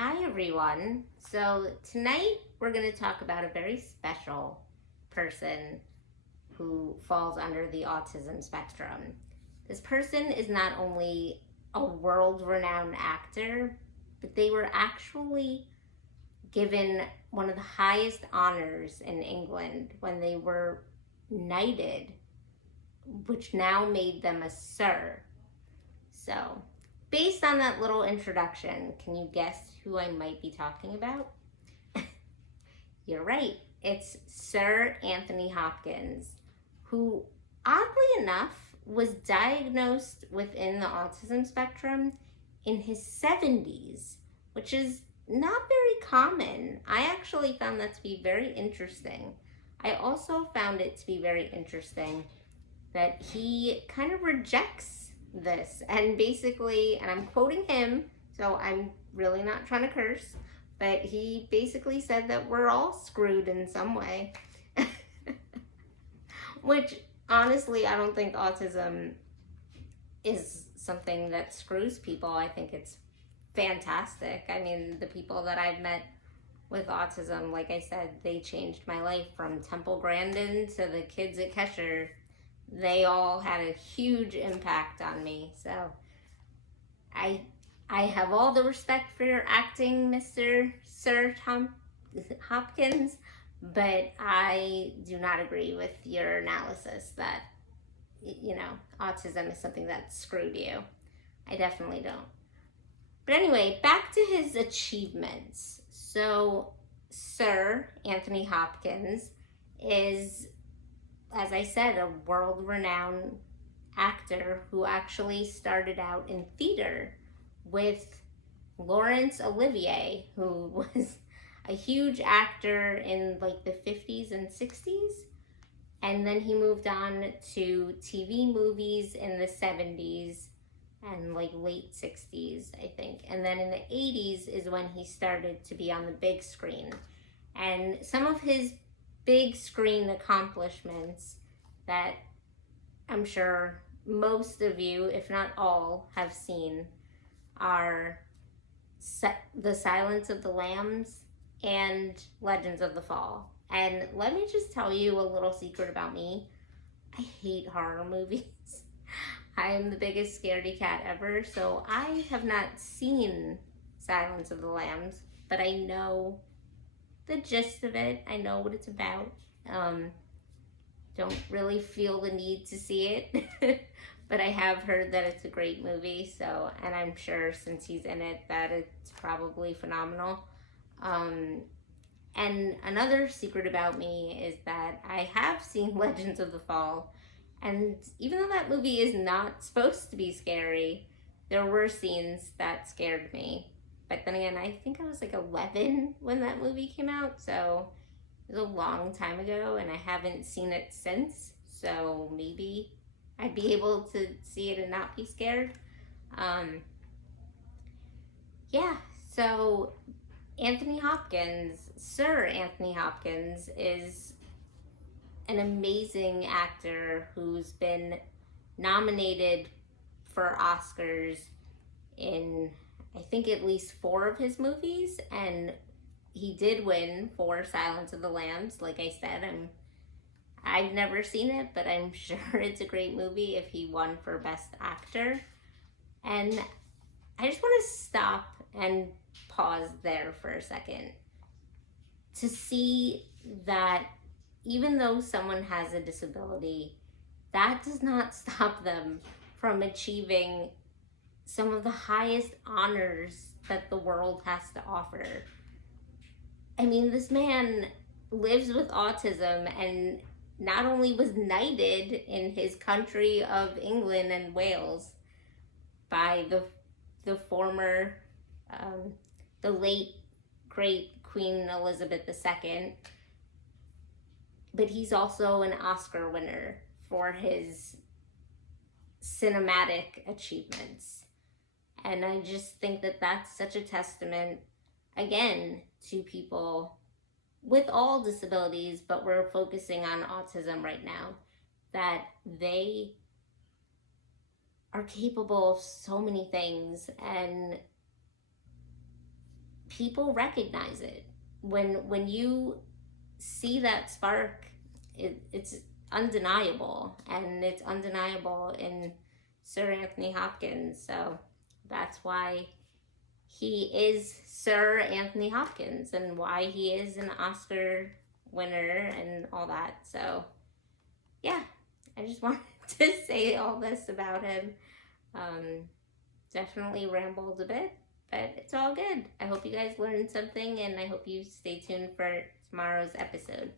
Hi everyone. So tonight we're going to talk about a very special person who falls under the autism spectrum. This person is not only a world-renowned actor, but they were actually given one of the highest honors in England when they were knighted, which now made them a sir. So, based on that little introduction, can you guess who I might be talking about? You're right. It's Sir Anthony Hopkins, who, oddly enough, was diagnosed within the autism spectrum in his 70s, which is not very common. I actually found that to be very interesting. I also found it to be very interesting that he kind of rejects this and basically, and I'm quoting him, so I'm really not trying to curse, but he basically said that we're all screwed in some way. Which, honestly, I don't think autism is something that screws people. I think it's fantastic. I mean, the people that I've met with autism, like I said, they changed my life from Temple Grandin to the kids at Kesher. They all had a huge impact on me. So I have all the respect for your acting, Mr. Sir Hopkins, but I do not agree with your analysis that, autism is something that screwed you. I definitely don't. But anyway, back to his achievements. So, Sir Anthony Hopkins is, as I said, a world-renowned actor who actually started out in theater with Laurence Olivier, who was a huge actor in like the 50s and 60s. And then he moved on to TV movies in the 70s and like late 60s, I think. And then in the 80s is when he started to be on the big screen. And some of his big screen accomplishments that I'm sure most of you, if not all, have seen are The Silence of the Lambs and Legends of the Fall. And let me just tell you a little secret about me. I hate horror movies. I am the biggest scaredy cat ever, so I have not seen Silence of the Lambs, but I know the gist of it. I know what it's about. Don't really feel the need to see it, but I have heard that it's a great movie, so, and I'm sure since he's in it that it's probably phenomenal. And another secret about me is that I have seen Legends of the Fall, and even though that movie is not supposed to be scary, there were scenes that scared me. But then again, I think I was like 11 when that movie came out, so it was a long time ago, and I haven't seen it since, so maybe I'd be able to see it and not be scared. Yeah, so Anthony Hopkins, Sir Anthony Hopkins, is an amazing actor who's been nominated for Oscars in, I think, at least 4 of his movies, and he did win for Silence of the Lambs. Like I said, I've never seen it, but I'm sure it's a great movie if he won for Best Actor. And I just want to stop and pause there for a second to see that even though someone has a disability, that does not stop them from achieving some of the highest honors that the world has to offer. I mean, this man lives with autism and not only was knighted in his country of England and Wales by the former, the late great Queen Elizabeth II, but he's also an Oscar winner for his cinematic achievements. And I just think that that's such a testament, again, to people with all disabilities, but we're focusing on autism right now, that they are capable of so many things, and people recognize it. When you see that spark, it's undeniable, and it's undeniable in Sir Anthony Hopkins. So that's why he is Sir Anthony Hopkins, and why he is an Oscar winner and all that. So yeah, I just wanted to say all this about him. Definitely rambled a bit, but it's all good. I hope you guys learned something, and I hope you stay tuned for tomorrow's episode.